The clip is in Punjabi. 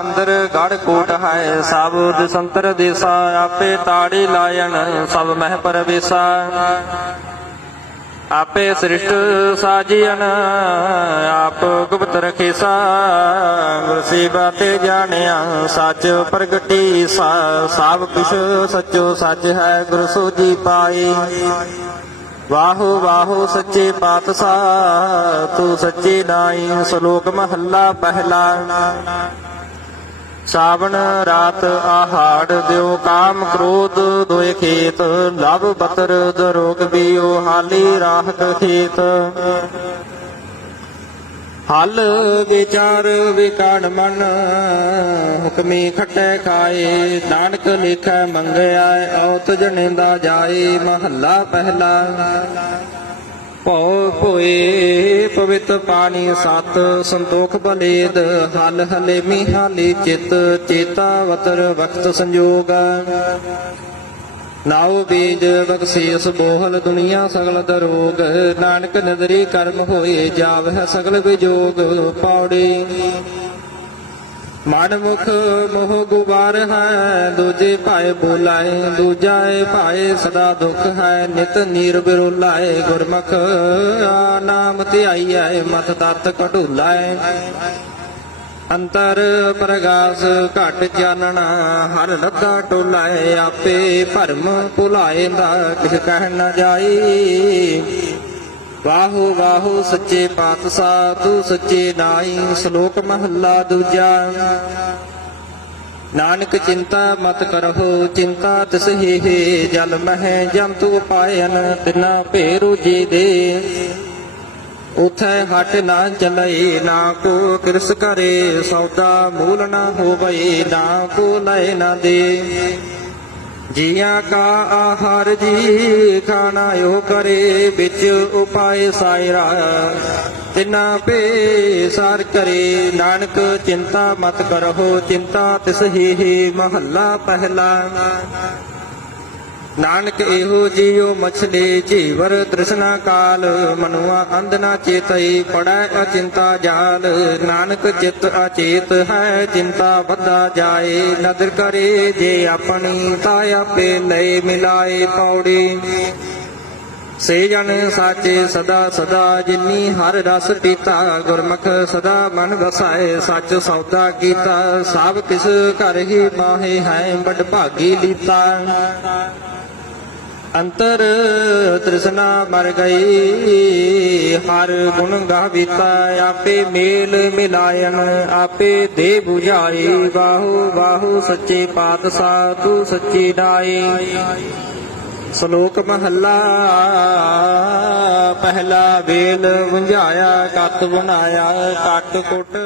ਅੰਦਰ ਗੜ ਕੋਟ ਹੈ, ਸਭ ਦਸੰਤਰ ਦੇਸਾ, ਆਪੇ ਤਾੜੀ ਲਾਇਣ, ਸਭ ਮਹਿ ਪਰਵੇਸਾ। ਆਪੇ ਸ੍ਰਿਸ਼ਟ ਸਾਜੀਨ ਆਪ ਗੁਪਤ ਰਖੇਸਾ। ਗੁਰ ਸੇਵਾ ਤੇ ਜਾਣਿਆ, ਸੱਚ ਪ੍ਰਗਟੀ ਸਭ ਕੁਛ ਸੱਚੋ ਸੱਚ ਹੈ, ਗੁਰ ਸੋਜੀ ਪਾਈ। ਵਾਹੋ ਵਾਹੋ ਸੱਚੇ ਪਾਤਸ਼ਾਹ, ਤੂੰ ਸੱਚੇ ਨਾਈ, ਸ਼ਲੋਕ ਮਹੱਲਾ ਪਹਿਲਾ। ਸਾਵਣ ਰਾਤ ਆਹਾੜ ਦਿਓ ਕਾਮ ਕ੍ਰੋਧ, ਦੋਏ ਖੇਤ, ਲਵ ਬਤਰ ਦਰੋਗ ਬੀਓ, ਹਾਲੀ ਰਾਹਤ ਖੇਤ। ਹਲ ਵਿਚਾਰ ਵਿਕਾਣ ਮਨ, ਹੁਕਮੀ ਖਟੈ ਖਾਏ, ਨਾਨਕ ਲਿਖੈ ਮੰਗਿਆ, ਔਤ ਦਾ ਜਾਏ, ਮਹੱਲਾ ਪਹਿਲਾ। ਭਉ ਭੋਏ ਪਵਿੱਤ ਪਾਣੀ ਸਤ ਸੰਤੋਖ ਬਲੇਦ ਹਲ ਹਲੇਮੀ ਹਾਲੀ ਚਿਤ, ਚੇਤਾ ਵਤਰ ਵਕਤ ਸੰਜੋਗ। ਨਾਉ ਬੀਜ ਬਖਸ਼ੀਸ ਬੋਹਲ ਦੁਨੀਆ ਸਗਲ ਦਰੋਗ, ਨਾਨਕ ਨਦਰੀ ਕਰਮ ਹੋਏ ਜਾਵਹਿ ਸਗਲ ਵਿਜੋਗ, ਪੌੜੀ। ਮਨ ਮੁਖ ਮੋਹ ਗੁਬਾਰ ਹੈ, ਦੂਜੇ ਭਾਏ ਬੋਲਾਏ, ਦੂਜਾਏ ਭਾਏ ਸਦਾ ਦੁਖ ਹੈ, ਨਿਤ ਨੀਰ ਬਿਰੋਲਾਏ ਗੁਰਮੁਖ ਨਾਮ ਧਿਆਈ ਧਿਆਈਐ, ਮਤ ਤਤ ਕਢੂਲਾਏ। ਅੰਤਰ ਪ੍ਰਗਾਸ ਘਟ ਚਾਨਣਾ, ਹਰ ਲੱਗਾ ਟੋਲਾਏ ਆਪੇ ਭਰਮ ਭੁਲਾਏ, ਦਾ ਕਿਛ ਕਹਿ ਨ ਜਾਈ। ਵਾਹੋ ਵਾਹੋ ਸੱਚੇ ਪਾਤਸ਼ਾਹ, ਤੂੰ ਸੱਚੇ ਨਾਈ ਸ਼ਲੋਕ ਮਹੱਲਾ ਦੂਜਾ। ਨਾਨਕ ਚਿੰਤਾ ਮਤ ਕਰਹੁ, ਚਿੰਤਾ ਤਿਸ ਹੀ ਜਲ ਮਹਿ ਜੰਤੂ ਪਾਇਨ, ਤਿਨਾ ਭੇਰੂ ਜੀ ਦੇ। ਉਥੈ ਹਟ ਨਾ ਚਲਈ ਨਾ ਕੋ ਕਿਰਸ ਕਰੇ, ਸੌਦਾ ਮੂਲ ਨਾ ਹੋਵੇ ਨਾ ਕੋ ਲੈ ਨਾ ਦੇ। ਜੀਆਂ ਕਾ ਆਹਾਰ ਜੀ ਖਾਣਾ ਓ ਕਰੇ, ਵਿੱਚ ਉਪਾਏ ਸਾਇਰਾ। ਤਿਨਾ ਪੇ ਸਾਰ ਕਰੇ, ਨਾਨਕ ਚਿੰਤਾ ਮਤ ਕਰੋ, ਚਿੰਤਾ ਤਿਸ ਹੀ ਮਹੱਲਾ ਪਹਿਲਾ। ਨਾਨਕ ਇਹੋ ਜੀਉ ਮਛਲੇ ਜੀਵਰ ਤ੍ਰਿਸ਼ਨਾ ਕਾਲ, ਮਨੁਆ ਅੰਧ ਨਾ ਚੇਤਈ, ਪੜੈ ਅਚਿੰਤਾ ਜਾਲ। ਨਾਨਕ ਚਿਤ ਅਚੇਤ ਹੈ, ਚਿੰਤਾ ਵੱਧਾ ਜਾਏ। ਨਦਰ ਕਰੇ ਜੇ ਆਪਣੀ, ਤਾ ਆਪੇ ਲੈ ਮਿਲਾਏ ਪੌੜੀ। ਸੇ ਜਨ ਸਾਚੇ ਸਦਾ ਸਦਾ ਜਿਨੀ ਹਰ ਰਸ ਪੀਤਾ, ਗੁਰਮੁਖ ਸਦਾ ਮਨ ਵਸਾਏ, ਸੱਚ ਸੌਦਾ ਕੀਤਾ ਸਭ ਕਿਸ ਘਰ ਹੀ ਮਾਹੇ ਹੈ ਬੜ ਭਾਗੀ ਲੀਤਾ। ਅੰਤਰ ਤ੍ਰਿਸ਼ਨਾ ਮਰ ਗਈ, ਹਰ ਗੁਣ ਗਾਵੀਤਾ ਆਪੇ ਮੇਲ ਮਿਲਾਇਨ ਆਪੇ ਦੇ 부ਝਾਈ ਬਾਹੂ ਬਾਹੂ ਸੱਚੇ ਪਾਤਸ਼ਾਹ, ਤੂੰ ਸੱਚੀ ਨਾਈ। ਸ਼ਲੋਕ ਮਹੱਲਾ ਪਹਿਲਾ ਵੇਲ ਵੰਝਾਇਆ ਕਤ ਬਣਾਇਆ ਕੱਟ ਕੁੱਟ